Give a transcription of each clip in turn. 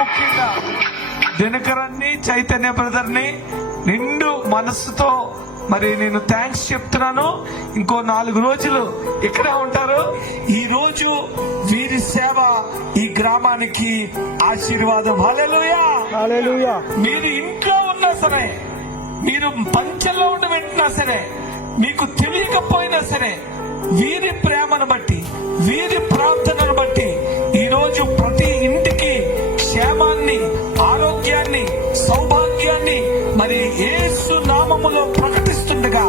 ముఖ్యంగా దినకరాన్ని, చైతన్య బ్రదర్ని నిండు మనసుతో మరి నేను థ్యాంక్స్ చెప్తున్నాను. ఇంకో 4 రోజులు ఇక్కడే ఉంటారు. ఈ రోజు వీరి సేవ ఈ గ్రామానికి ఆశీర్వాదం. హల్లెలూయా, హల్లెలూయా. మీరు ఇంట్లో ఉన్నా సరే, మీరు పంచంలో ఉండి వింటున్నా సరే, మీకు తెలియకపోయినా సరే, వీరి ప్రేమను బట్టి, వీరి ప్రార్థనను బట్టి ఈ రోజు ప్రతి ఇంటికి క్షేమాన్ని, ఆరోగ్యాన్ని, సౌభాగ్యాన్ని మరి యేసు నామములో ప్రకటిస్తుండగా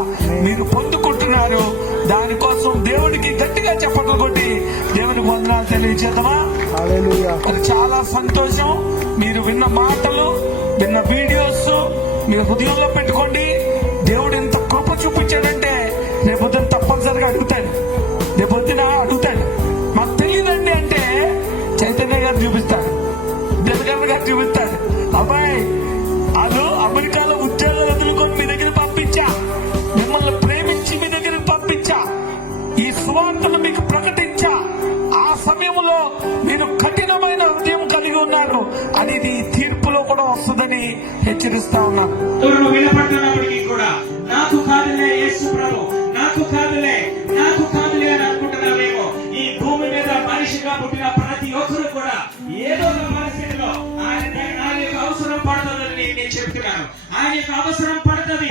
మీరు పొందుకుంటున్నారు. దానికోసం దేవుడికి గట్టిగా చప్పట్లు కొట్టి దేవునికి వందనాలు తెలియజేద్దామా? అది చాలా సంతోషం. మీరు విన్న మాటలు, విన్న వీడియోస్ మీరు హృదయంలో పెట్టుకోండి. దేవుడు ఎంత కృప చూపించాడంటే రేపొద్దున తప్పనిసరిగా అడుగుతాడు. రేపొద్దున అడుగుతాడు, మాకు తెలియదండి అంటే చైతన్య గారు చూపిస్తాడు, దినకరణ గారు చూపిస్తాడు. అబ్బాయి అది అమెరికాలో ఉద్యోగాలు వదులుకొని మీ దగ్గర పంపించా, మిమ్మల్ని ప్రేమించి మీ దగ్గర పంపించా, ఈ సువార్తను మీకు ప్రకటించా. ఆ సమయంలో మీరు కఠినమైన హృదయం కలిగి ఉన్నారు, అది ఈ తీర్పులో కూడా వస్తుందని హెచ్చరిస్తా ఉన్నాను. వినపడుతున్నప్పటికీ కూడా నాకు కాదులే యేసు ప్రభు, నాకు కాదులే, నాకు కాదులే అని అనుకుంటున్నావేమో. ఈ భూమి మీద మనిషిగా పుట్టిన ప్రతి ఒక్కరు కూడా ఏదో ఒక పరిస్థితిలో ఆయన యొక్క అవసరం పడుతుందని నేను చెప్తున్నాను. ఆయన యొక్క అవసరం పడుతుంది.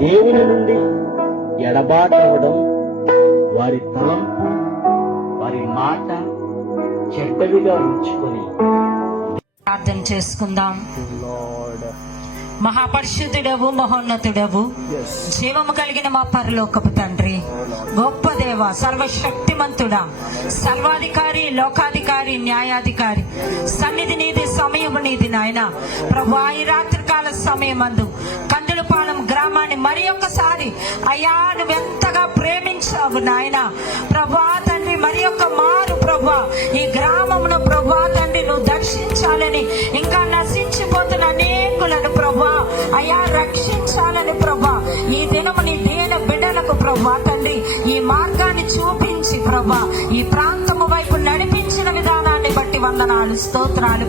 దేవుని నుండి ఎడబాటవడం, వారి తలంపు, వారి మాట చెడ్డవిగా ఉంచుకొని ప్రార్థన చేసుకుందాం. మహాపరిశుద్ధుడవు, మహోన్నతుడవు, జీవము కలిగిన మా పరలోకపు తండ్రి, గొప్ప దేవ, సర్వశక్తిమంతుడా, సర్వాధికారి, లోకాధికారి, న్యాయాధికారి, సన్నిధి నీది, సమయము నీది నాయన. ప్రభు ఈ రాత్రికాల సమయమందు కందులపాలెం గ్రామాన్ని మరి ఒక్కసారి అయ్యా నువ్వెంతగా ప్రేమించావు నాయన. ప్రభా తండ్రి, మరి ఒక్క మారు ప్రభా ఈ గ్రామమును ప్రభా తండ్రి నువ్వు దర్శించాలని, ఇంకా నశించిపోతున్న అనేకులను ప్రభా అయ్యా రక్షించాలని ప్రభా ఈ దినము నీ దీన బిడ్డలకు ప్రభా తండ్రి ఈ మార్గాన్ని చూపించి ప్రభా ఈ ప్రాంతము వైపు నడిపించిన విధానాన్ని బట్టి వందనాలు, స్తోత్రాలు.